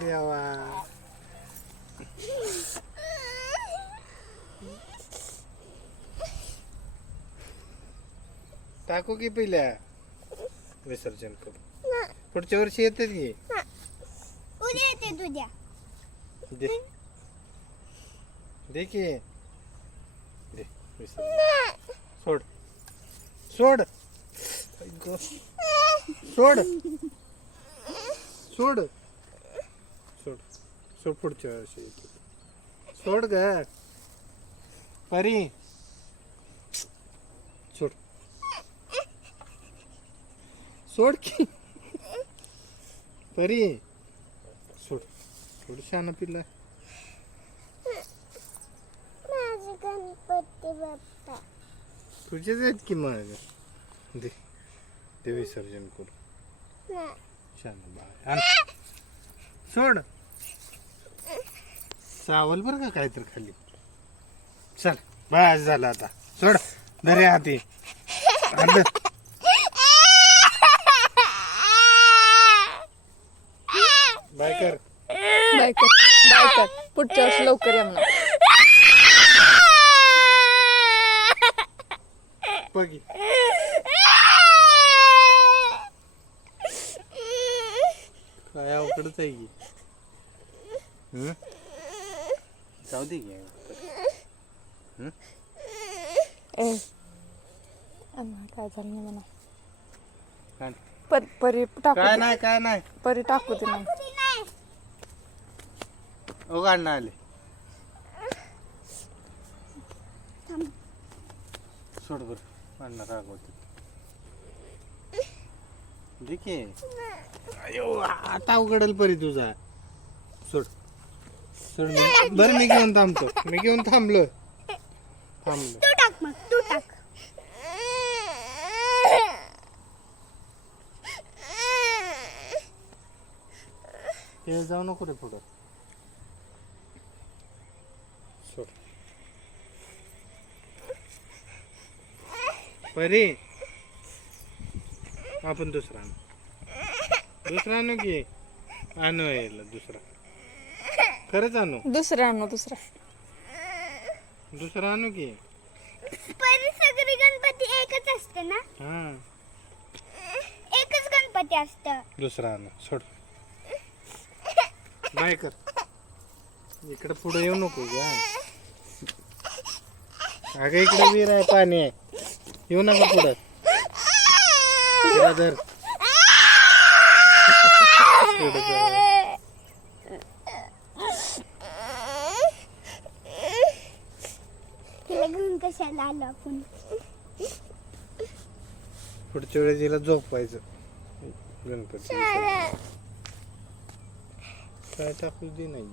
देवा टाकू की पहिल्या विसर्जन करू. पुढच्या वर्षी येते की? उद्या दे. दे दे विसर्जन. सोड. सोड. सोड. सोड. सोड. सोड पुढच्या वर्षी सोड ग. परी. सोड. सोड की. परी. सोड. थोडी शान पिल्ला. माझं तुझेच आहेत की मग दे. दे विसर्जन करू शान बाय. सोड. चावल बर का काय तर खाली चल बस झालं आता. सोड दरे हाती. आण. बाय कर. बाय कर बाय कर. पुढच्या वर्षी लवकर या म्हणा बघी काय अवघडच आहे की. हं? जाऊ दे की ए. अण्णा, काय झालं नाही म्हणा. काय? पर परी टाकू काय दे. नाही काय नाही. परी टाकू दे उघडणं आले. सोड बर. अण्णा रागवते दे की. अयो आता उघडेल परी तुझा. सोड. सोड मी. बरं मी घेऊन थांबतो. मी घेऊन थांबलो. थांबलो. तू टाक मग तू टाक. ते जाऊ नको रे पुढं. सोड. परी. आपण दुसरा आणू. दुसरा आणू की? आणू यायला दुसरा. खरंच आणू? दुसरा आणू दुसरा. दुसरा आणू की? परी सगळी गणपती एकच असते ना? हा. एकच गणपती असतं. दुसरा आणू सोड. बाय कर. इकडे पुढे येऊ नको का अगं इकडे विहीर आहे पाणी. आहे येऊ नका पुढं. तिला धर. घेऊन कशाला आलो आपण. पुढच्या वेळेस तिला झोपवायचं. गणपती काय टाकू दे नाही